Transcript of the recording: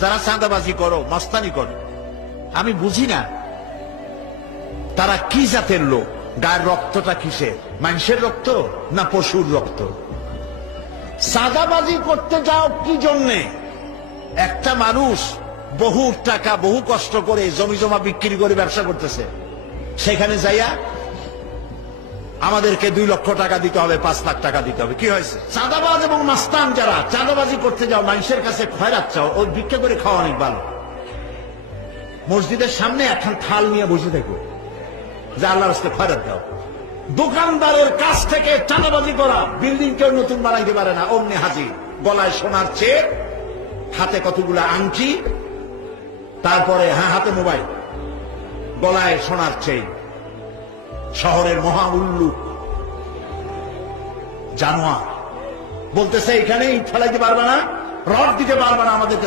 যারা চাঁদাবাজি করো, মস্তানি করো, আমি বুঝি না তারা কি জাতের লোক। গায়ের রক্তটা কিসের? মানুষের রক্ত না পশুর রক্ত? চাঁদাবাজি করতে যাও কি জন্যে? একটা মানুষ বহু টাকা বহু কষ্ট করে জমি জমা বিক্রি করে ব্যবসা করতেছে, সেখানে যাইয়া আমাদেরকে 2 লক্ষ টাকা দিতে হবে, 5 লাখ টাকা দিতে হবে। কি হয়েছে? চাঁদাবাজ এবং মাস্তান যারা চাঁদাবাজি করতে যাও, মানুষের কাছে খয়রাত চাও, ওই ভিক্ষা করে খাওয়া অনেক ভালো। মসজিদের সামনে এখন থাল নিয়ে বসে থাকো যে আল্লাহর রাস্তায় খয়রাত দাও। দোকানদারের কাছ থেকে চাঁদাবাজি করা, বিল্ডিং কেউ নতুন বানাইতে পারে না, অমনি হাজির। গলায় সোনার চেন, হাতে কতগুলো আংটি, তারপরে হাতে মোবাইল, গলায় সোনার চেন। শহরের মহা উল্লুক জানোয়ার বলতেছে এখানে ইট ফেলাইতে পারবে না, রড দিতে পারবে না আমাদেরকে